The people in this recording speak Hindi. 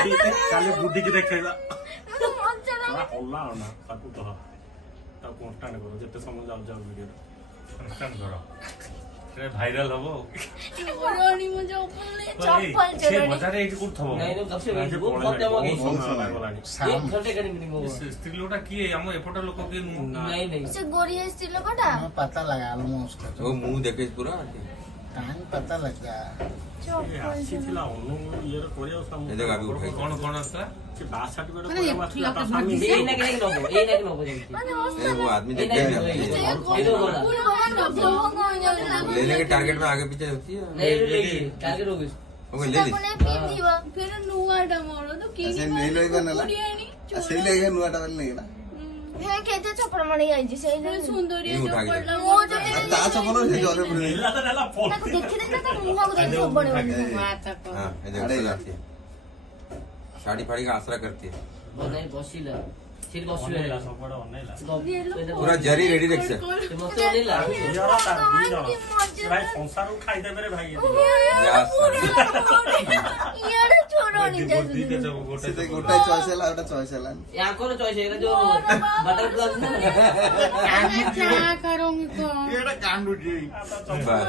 କାଲି ବୁଢୀକି ଦେଖେଇବା ମଜା ହଲା ଆଉ ନା ତାକୁ କହ ତାକୁ କନଷ୍ଟାଣ୍ଟ କର ଯେତେ ସମୟ ଯାଉ ଯାଉ ଭିଡିଓ କନଷ୍ଟାଣ୍ଟ କର ସେ ଭାଇରାଲ ହବ ଚୋରଣି ମୁଁ ଯୋଉ ବୋଲେ ଚପଲ ସେ ଚୋରଣି ବଜାରରେ ଏଇଠି କୋଉଠି ଥବ ନାଇଁ ଦଶ ସ୍ତ୍ରୀ नहीं ଲୋକଟା କିଏ ଆମ ଏପଟ ଲୋକ କିଏ ନୁହଁ नहीं ସେ ଗୋରି ହେଇଛି ଲୋକଟା पता लगा लूँ उसका वो मुंह देखे पूरा टाइम पता लग गया ସେ ଆସିଥିଲା ଅନୁ ଇଏର କରିବାକୁ ଏ ଦେଖ ଆଗକୁ ଉଠାଇ। କଣ କଣ ଆସିଲା ସେ ବାହା ସାର୍ଟିଫିକେଟ ମାନେ କରିବାକୁ ଆସିଲା ତା ସ୍ୱାମୀ ये ना कि नबो ये ना कि नबो जेमती ମାନେ ए, वो आदमी देख के लेने के टारगेट में आगे पीछे होती है नहीं लेगी टारगेट हो गई वो ले ली ଫେର ନୂଆଟା ମୋର ତ ऐसे नहीं लगेगा ना सही लगेगा नुआ टावल नहीं ना ହେ କେତେ ଚପଲ ମଣି ଯାଇଛି ସେଇ ସୁନ୍ଦରୀ नहीं उठा के दे। ମୋ ଯଦି ता चपल से जोरे पड़े ନେଲା ତ ନେଲା ଫୋନ ତାକୁ ଦେଖିଦେଲେ ତା ମୁହଁକୁ ଦେଖି ସବୁବେଳେ हाँ ये देखो ऐसे जाती है साड़ी फाड़ी का आसरा करती है बनाई बसिला सिर बसिला ଅନେଇଲା ସବୁଆଡେ ଅନେଇଲା पूरा जरी रेडी रख से मत नहीं ला ଝିଅର ତାର ଦି ଜଣ ସେ ଭାଇ ସଂସାରକୁ ଖାଇଦେବେ ରେ ଭାଇ ଇଆଡେ ଚୋରଣି ବୁଦ୍ଧି ଯାଉଛନ୍ତି ଦେବ ଗୋଟେ सीधे गोटा चॉइस है लाउटा चॉइस है यहाँ कौन चॉइस है जो बटर प्लस क्या करूंगी तो ये कांडू जी बस